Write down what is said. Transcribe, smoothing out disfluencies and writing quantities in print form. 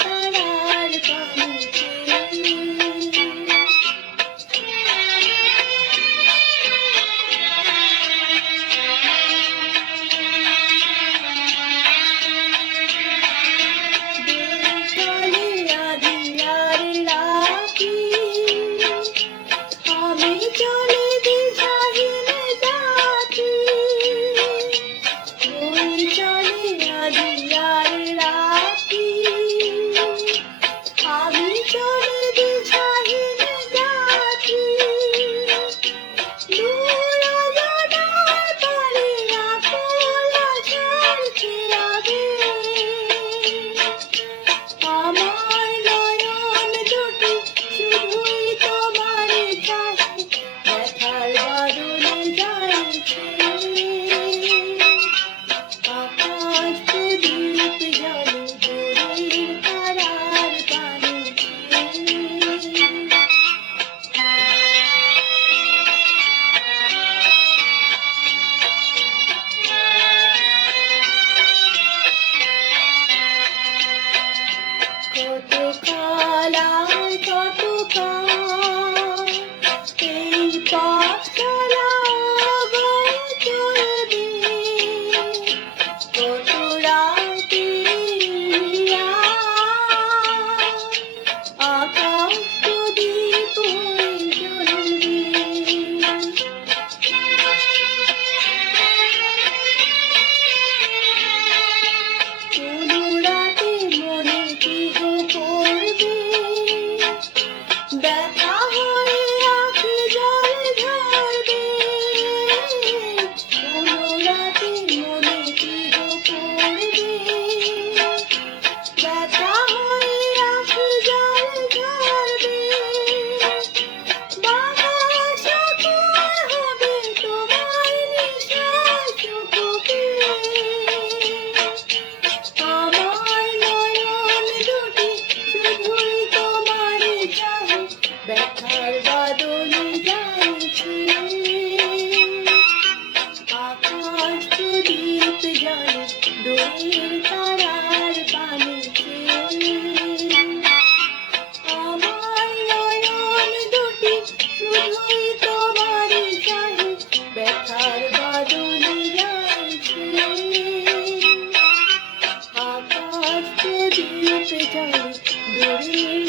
তারার পানিতে চলে আঁধিয়ার রাতি, আমি চলে দিশাহীন যাচ্ছি। চলে আঁধিয়ার রাতি, আমি চলে দিশাহীন যাচ্ছি। দূর অজানার পারে আকুল আশার চিরাগে আমার নয়ন দুটি শুধুই তোমারে চাহে, ব্যথার বাদলে জ্বলছে। আকাশ প্রদীপ জ্বলে দূরের তারার পানিতে। কত কাল আর কত কাল এই পথ চলা গো চলবে, কত রাতে আকাশ প্রদীপ হয়ে জ্বলবে। কোনো রাতে মনে কি গো পড়বে, ব্যথা হয়ে আঁখি জল ঝরবে। কোনো রাতে মনে কি গো পড়বে, ব্যথা হয়ে আঁখি জল ঝরবে। বাতাস আকুল হবে তোমার নিঃশ্বাস বুকে, আমার নয়ন দুটি শুধুই তোমারে চাহে, ব্যথার বাদলে জ্বলছে। আকাশ প্রদীপ জ্বলে দূরের তারার পানিতে। আমার নয়ন দুটি শুধুই তোমারে চাহে, ব্যথার বাদলে জ্বলছে। আকাশ প্রদীপ জ্বলে দূরের